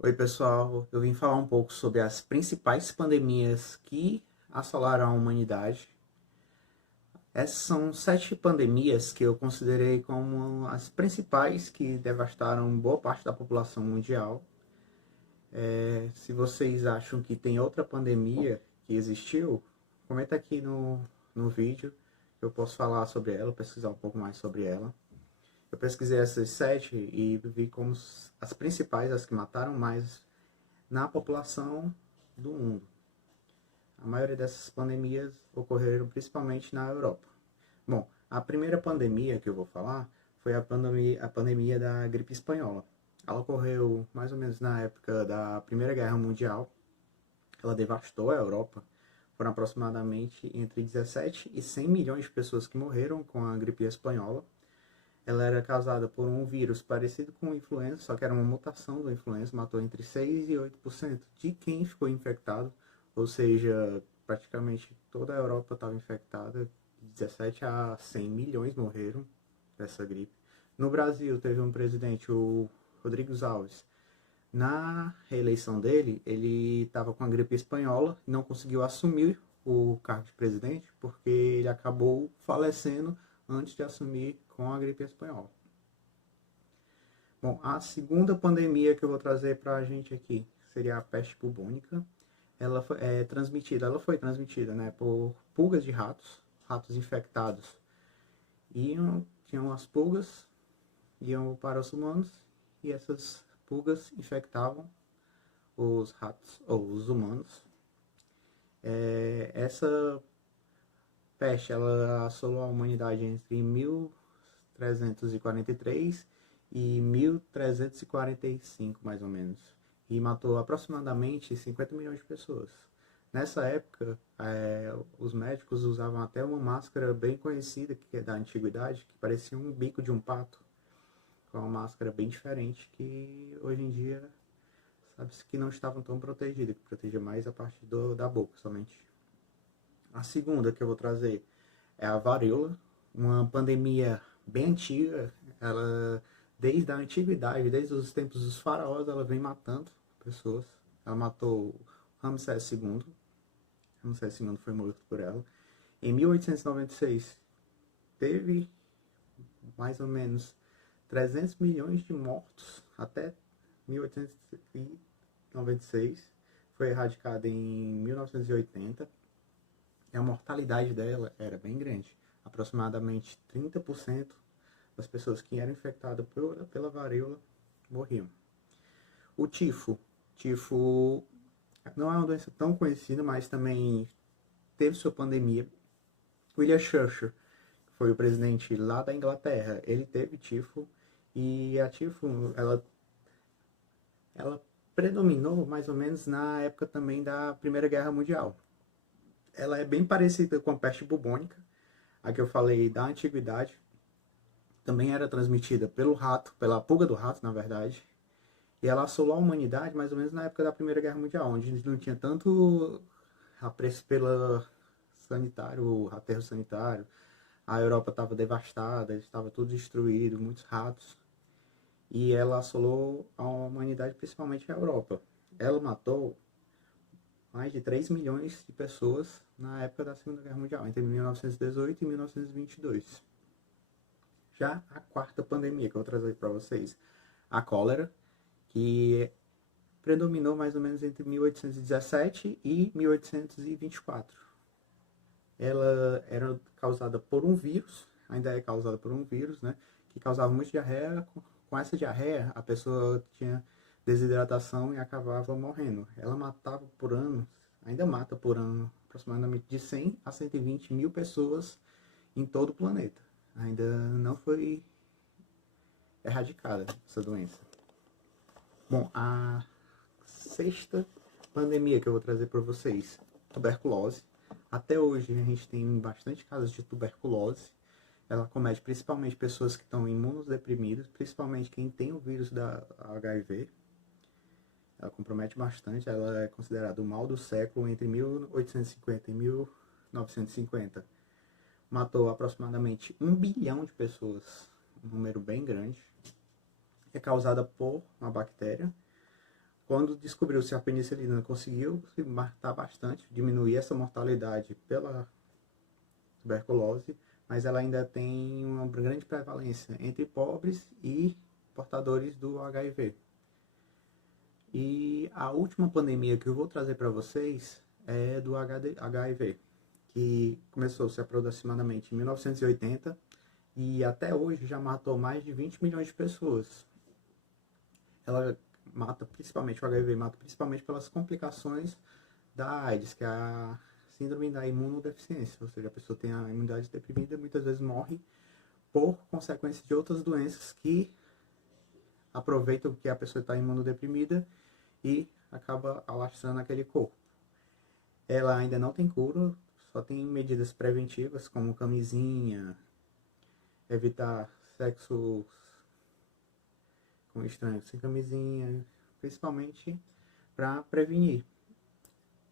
Oi, pessoal. Eu vim falar um pouco sobre as principais pandemias que assolaram a humanidade. Essas são 7 pandemias que eu considerei como as principais que devastaram boa parte da população mundial. Se vocês acham que tem outra pandemia que existiu, comenta aqui no vídeo que eu posso falar sobre ela, pesquisar um pouco mais sobre ela. Eu pesquisei essas 7 e vi como as principais, as que mataram mais na população do mundo. A maioria dessas pandemias ocorreram principalmente na Europa. Bom, a primeira pandemia que eu vou falar foi a pandemia da gripe espanhola. Ela ocorreu mais ou menos na época da Primeira Guerra Mundial. Ela devastou a Europa. Foram aproximadamente entre 17 e 100 milhões de pessoas que morreram com a gripe espanhola. Ela era causada por um vírus parecido com o influenza, só que era uma mutação do influenza, matou entre 6 e 8% de quem ficou infectado, ou seja, praticamente toda a Europa estava infectada, 17 a 100 milhões morreram dessa gripe. No Brasil, teve um presidente, o Rodrigo Alves. Na reeleição dele, ele estava com a gripe espanhola e não conseguiu assumir o cargo de presidente porque ele acabou falecendo antes de assumir com a gripe espanhola. Bom, a segunda pandemia que eu vou trazer para a gente aqui seria a peste bubônica. Ela foi transmitida, né, por pulgas de ratos, ratos infectados. Tinham as pulgas, iam para os humanos e essas pulgas infectavam os ratos ou os humanos. Essa peste ela assolou a humanidade entre 1343 e 1345, mais ou menos, e matou aproximadamente 50 milhões de pessoas. Nessa época, os médicos usavam até uma máscara bem conhecida, que é da antiguidade, que parecia um bico de um pato, com uma máscara bem diferente, que hoje em dia sabe-se que não estavam tão protegidas, que protegia mais a parte da boca somente. A segunda que eu vou trazer é a varíola, uma pandemia bem antiga. Ela, desde a antiguidade, desde os tempos dos faraós, ela vem matando pessoas. Ela matou Ramsés II. Ramsés II foi morto por ela. Em 1896, teve mais ou menos 300 milhões de mortos até 1896. Foi erradicada em 1980. E a mortalidade dela era bem grande. Aproximadamente 30% das pessoas que eram infectadas pela varíola morriam. O tifo não é uma doença tão conhecida, mas também teve sua pandemia. William Churchill, que foi o presidente lá da Inglaterra, ele teve tifo e a tifo ela predominou mais ou menos na época também da Primeira Guerra Mundial. Ela é bem parecida com a peste bubônica, a que eu falei da antiguidade. Também era transmitida pelo rato, pela pulga do rato, na verdade. E ela assolou a humanidade mais ou menos na época da Primeira Guerra Mundial, onde não tinha tanto apreço pela sanitário, o aterro sanitário. A Europa estava devastada, estava tudo destruído, muitos ratos. E ela assolou a humanidade, principalmente a Europa. Ela matou mais de 3 milhões de pessoas na época da Segunda Guerra Mundial, entre 1918 e 1922. Já a quarta pandemia que eu vou trazer para vocês, a cólera, que predominou mais ou menos entre 1817 e 1824. Ela era causada por um vírus, ainda é causada por um vírus, né, que causava muita diarreia. Com essa diarreia, a pessoa tinha desidratação e acabava morrendo. Ela matava por ano, ainda mata por ano, aproximadamente de 100 a 120 mil pessoas em todo o planeta. Ainda não foi erradicada essa doença. Bom, a sexta pandemia que eu vou trazer para vocês, tuberculose. Até hoje a gente tem bastante casos de tuberculose. Ela comete principalmente pessoas que estão imunodeprimidas, principalmente quem tem o vírus da HIV. Ela compromete bastante, ela é considerada o mal do século entre 1850 e 1950. Matou aproximadamente 1 bilhão de pessoas, um número bem grande. É causada por uma bactéria. quando descobriu-se a penicilina, conseguiu se matar bastante, diminuir essa mortalidade pela tuberculose, mas ela ainda tem uma grande prevalência entre pobres e portadores do HIV. E a última pandemia que eu vou trazer para vocês é do HIV, que começou-se aproximadamente em 1980 e até hoje já matou mais de 20 milhões de pessoas. Ela mata principalmente, o HIV mata principalmente pelas complicações da AIDS, que é a síndrome da imunodeficiência, ou seja, a pessoa tem a imunidade deprimida e muitas vezes morre por consequência de outras doenças que aproveitam que a pessoa está imunodeprimida e acaba alastrando aquele corpo. Ela ainda não tem cura, só tem medidas preventivas como camisinha, evitar sexo com estranhos sem camisinha, principalmente para prevenir.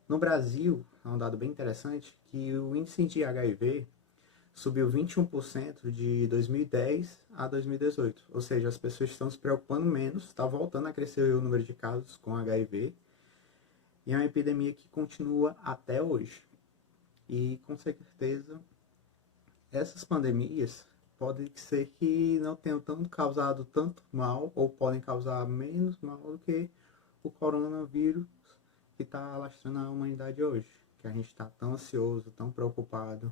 No Brasil, é um dado bem interessante que o índice de HIV subiu 21% de 2010 a 2018. Ou seja, as pessoas estão se preocupando menos, está voltando a crescer o número de casos com HIV. E é uma epidemia que continua até hoje. E com certeza, essas pandemias podem ser que não tenham causado tanto mal, ou podem causar menos mal do que o coronavírus que está alastrando a humanidade hoje. Que a gente está tão ansioso, tão preocupado.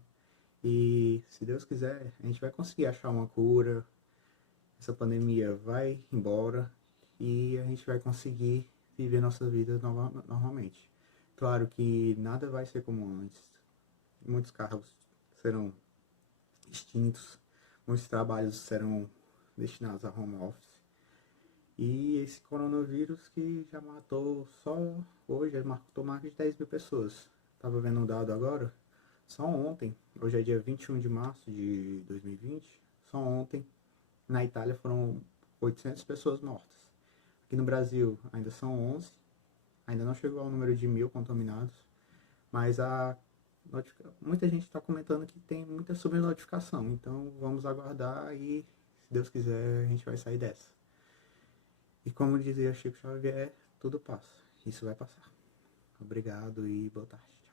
E se Deus quiser, a gente vai conseguir achar uma cura, essa pandemia vai embora e a gente vai conseguir viver nossa vida normalmente. Claro que nada vai ser como antes, muitos cargos serão extintos, muitos trabalhos serão destinados a home office. E esse coronavírus que já matou só hoje, matou mais de 10 mil pessoas. Estava vendo um dado agora, só ontem, hoje é dia 21 de março de 2020, só ontem, na Itália foram 800 pessoas mortas. Aqui no Brasil ainda são 11, ainda não chegou ao número de 1.000 contaminados, mas muita gente está comentando que tem muita subnotificação, então vamos aguardar e, se Deus quiser, a gente vai sair dessa. E como dizia Chico Xavier, tudo passa, isso vai passar. Obrigado e boa tarde.